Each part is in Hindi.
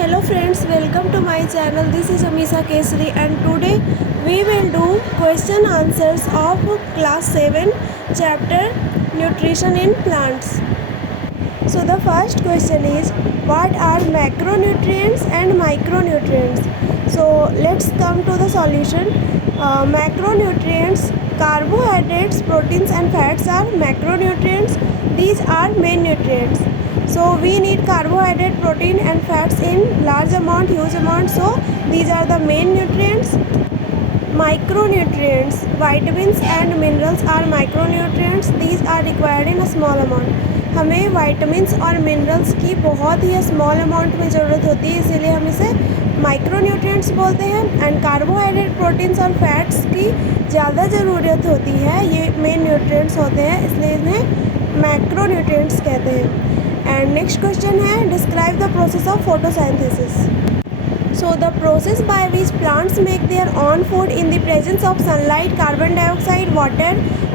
Hello friends, welcome to my channel. This is Amisa Kesari and today we will do question answers of class 7 chapter nutrition in plants. So the first question is, what are macronutrients and micronutrients? So let's come to the solution. Macronutrients, carbohydrates, proteins and fats are macronutrients. These are main nutrients. So we need carbohydrate, protein and fats in large amount, huge amount. So these are the main nutrients. Micronutrients, vitamins and minerals are micronutrients. These are required in a small amount. हमें वाइटामिन्स और मिनरल्स की बहुत ही स्मॉल अमाउंट में ज़रूरत होती है, इसीलिए हम इसे माइक्रोन्यूट्रिएंट्स बोलते हैं. एंड कार्बोहाइड्रेट, प्रोटीन्स और फैट्स की ज़्यादा ज़रूरत होती है, ये मेन न्यूट्रिएंट्स होते हैं, इसलिए इन्हें मैक्रोन्यूट्रिएंट्स कहते हैं. एंड नेक्स्ट क्वेश्चन है, describe the process of photosynthesis. So the process by which plants make their own food in the presence of sunlight, carbon dioxide, water,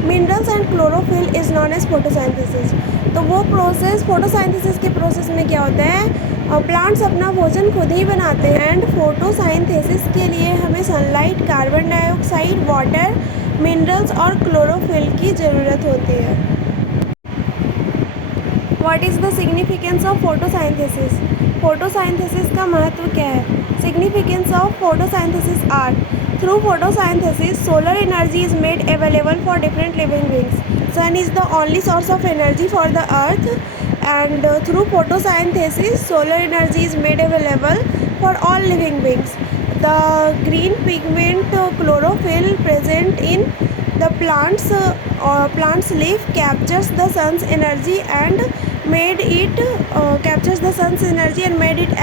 minerals and chlorophyll is known as photosynthesis. तो वो प्रोसेस, फोटोसाइंथेसिस के प्रोसेस में क्या होता है, प्लांट्स अपना भोजन खुद ही बनाते हैं. एंड फोटोसाइंथेसिस के लिए हमें sunlight, carbon dioxide, water, minerals और क्लोरोफिल की ज़रूरत होती है. What is the significance of photosynthesis. Photosynthesis का महत्व क्या है. Significance of photosynthesis are: through photosynthesis, solar energy is made available for different living beings. Sun is the only source of energy for the earth, and through photosynthesis, solar energy is made available for all living beings. The green pigment chlorophyll present in the plant's leaf captures the sun's energy and made it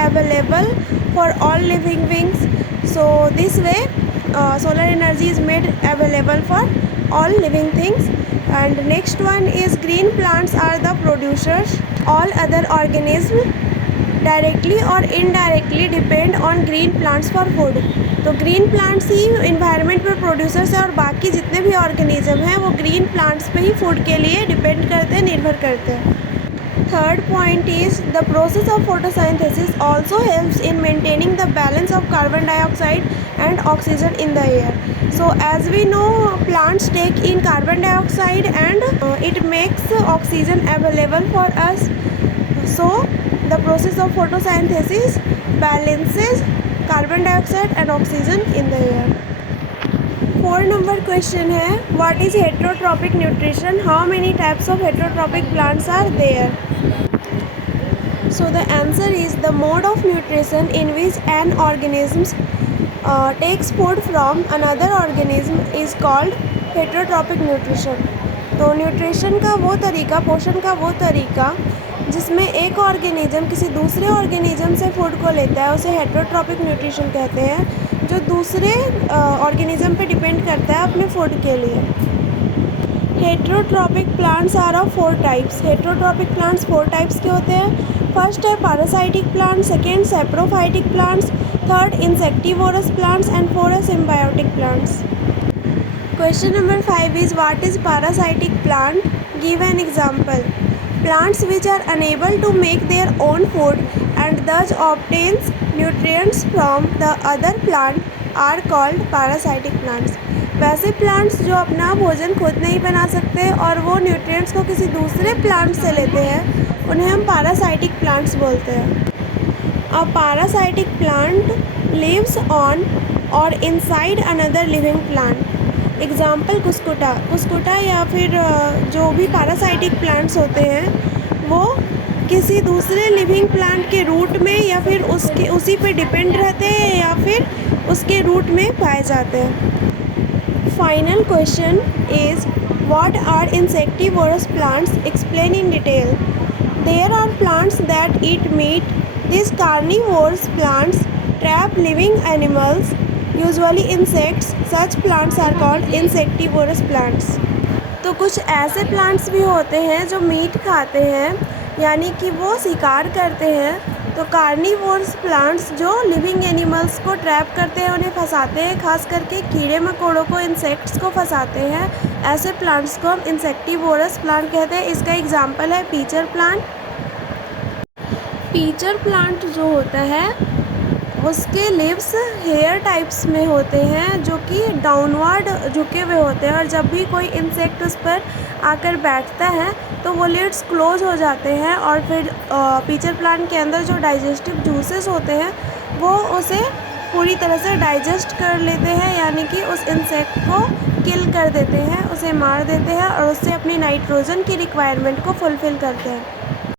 available for all living beings. So this way solar energy is made available for all living things. And next one is, green plants are the producers. All other organisms directly और indirectly depend on green plants for food. तो ग्रीन प्लांट्स ही इन्वायरमेंट में प्रोड्यूसर्स हैं और बाकी जितने भी ऑर्गेनिज्म हैं वो ग्रीन प्लांट्स पे ही फूड के लिए डिपेंड करते हैं, निर्भर करते हैं. Third point is, the process of photosynthesis also helps in maintaining the balance of carbon dioxide and oxygen in the air. So as we know, plants take in carbon dioxide and it makes oxygen available for us. So the process of photosynthesis balances carbon dioxide and oxygen in the air. 4 number question है, what is heterotrophic nutrition? How many types of heterotrophic plants are there? So the answer is, the mode of nutrition in which an organism takes food from another organism is called heterotrophic nutrition. तो न्यूट्रिशन का वो तरीका, पोषण का वो तरीका जिसमें एक ऑर्गेनिज्म किसी दूसरे ऑर्गेनिज्म से फूड को लेता है, उसे हेटरोट्रॉपिक न्यूट्रिशन कहते हैं, जो दूसरे ऑर्गेनिज्म पे डिपेंड करता है अपने फूड के लिए. Heterotrophic plants are of 4 types. Heterotrophic plants 4 types के होते हैं. फर्स्ट है parasitic plant, second saprophytic plants, third insectivorous plants and fourth है symbiotic plants. Question number 5 is, what is parasitic plant? Give an example. Plants which are unable to make their own food and thus obtains nutrients from the other plant are called parasitic plants. वैसे प्लांट्स जो अपना भोजन खुद नहीं बना सकते और वो न्यूट्रिएंट्स को किसी दूसरे प्लांट से लेते हैं, उन्हें हम पैरासाइटिक प्लांट्स बोलते हैं. अ पैरासाइटिक प्लांट लिव्स ऑन और inside another living plant. Example कुस्कुटा या फिर जो भी पैरासाइटिक प्लांट्स होते हैं वो किसी दूसरे लिविंग प्लांट के रूट में या फिर उसी पे डिपेंड रहते हैं या फिर उसके रूट में पाए जाते हैं. Final question is, what are insectivorous plants? Explain in detail. There are plants that eat meat. This carnivorous plants trap living animals, usually insects. Such plants are called insectivorous plants. तो कुछ ऐसे प्लांट्स भी होते हैं जो मीट खाते हैं, यानी कि वो शिकार करते हैं. तो कार्निवोरस प्लांट्स जो लिविंग एनिमल्स को ट्रैप करते हैं, उन्हें फंसाते हैं, खास करके कीड़े मकोड़ों को, इंसेक्ट्स को फंसाते हैं. ऐसे प्लांट्स को हम इंसेक्टिवोरस प्लांट कहते हैं. इसका एग्जाम्पल है पीचर प्लांट. पीचर प्लांट जो होता है उसके लिव्स हेयर टाइप्स में होते हैं जो कि डाउनवर्ड झुके हुए होते हैं, और जब भी कोई इंसेक्ट उस पर आकर बैठता है तो वो लिड्स क्लोज हो जाते हैं, और फिर पीचर प्लांट के अंदर जो डाइजेस्टिव जूसेस होते हैं वो उसे पूरी तरह से डाइजेस्ट कर लेते हैं, यानी कि उस इंसेक्ट को किल कर देते हैं, उसे मार देते हैं और उससे अपनी नाइट्रोजन की रिक्वायरमेंट को फुलफ़िल करते हैं।